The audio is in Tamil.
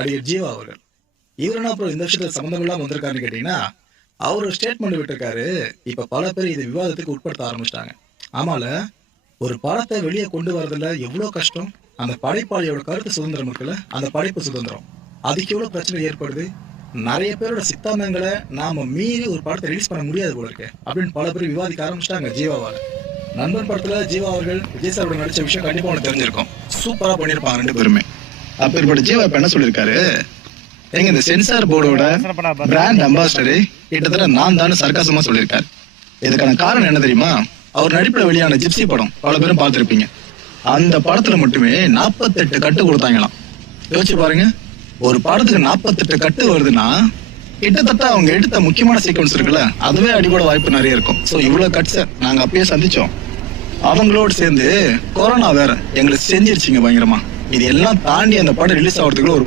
நடிகர் ஜீவா அவர்கள். இவருன்னா அப்புறம் இந்த விஷயத்துல சம்பந்தம் இல்லாம வந்திருக்காருன்னு கேட்டீங்கன்னா, அவர் ஒரு ஸ்டேட்மெண்ட் விட்டுருக்காரு. இப்ப பல பேர் இது விவாதத்துக்கு உட்படுத்த ஆரம்பிச்சிட்டாங்க. ஆமால, ஒரு படத்தை வெளியே கொண்டு வரதுல எவ்வளவு கஷ்டம். அந்த படைப்பாளியோட கருத்து சுதந்திரம் இருக்குல்ல, அந்த படைப்பு சுதந்திரம், அதுக்கு எவ்வளவு பிரச்சனை ஏற்படுது. நிறைய பேரோட சித்தாந்தங்களை நாம மீறி ஒரு படத்தை ரிலீஸ் பண்ண முடியாது போல இருக்கு அப்படின்னு பல பேர் விவாதிக்க ஆரம்பிச்சிட்டாங்க ஜீவாவால. நண்பன் படத்துல ஜீவா அவர்கள் விஜய் சாரோட நடிச்ச விஷயம் கண்டிப்பா உனக்கு தெரிஞ்சிருக்கும். சூப்பரா பண்ணிருப்பாங்க ரெண்டு பேருமே. அப்பேற்பட்ட ஜீவா இப்ப என்ன சொல்லிருக்காரு, எங்க இந்த சென்சார் போர்டோட பிராண்ட் அம்பாசிடரு கிட்டத்தட்ட நான் தான் சர்க்காசமா சொல்லியிருக்காரு. இதுக்கான காரணம் என்ன தெரியுமா? அவர் நடிப்புல வெளியான ஜிப்சி படம் பல பேரும் பார்த்திருப்பீங்க. அந்த படத்துல மட்டுமே 48 கட்டு கொடுத்தாங்களாம். யோசிச்சு பாருங்க, ஒரு படத்துக்கு 48 கட்டு வருதுன்னா கிட்டத்தட்ட அவங்க எடுத்த முக்கியமான சீக்வன்ஸ் இருக்குல்ல, அதுவே அடிபட வாய்ப்பு நிறைய இருக்கும். சோ இவ்வளவு கட்ஸ நாங்க அப்பயே சந்திச்சோம். அவங்களோடு சேர்ந்து கொரோனா வேற எங்களுக்கு செஞ்சிருச்சுங்க பயங்கரமா. இது எல்லாம் தாண்டி அந்த படம் ரிலீஸ் ஆகிறதுக்குள்ள ஒரு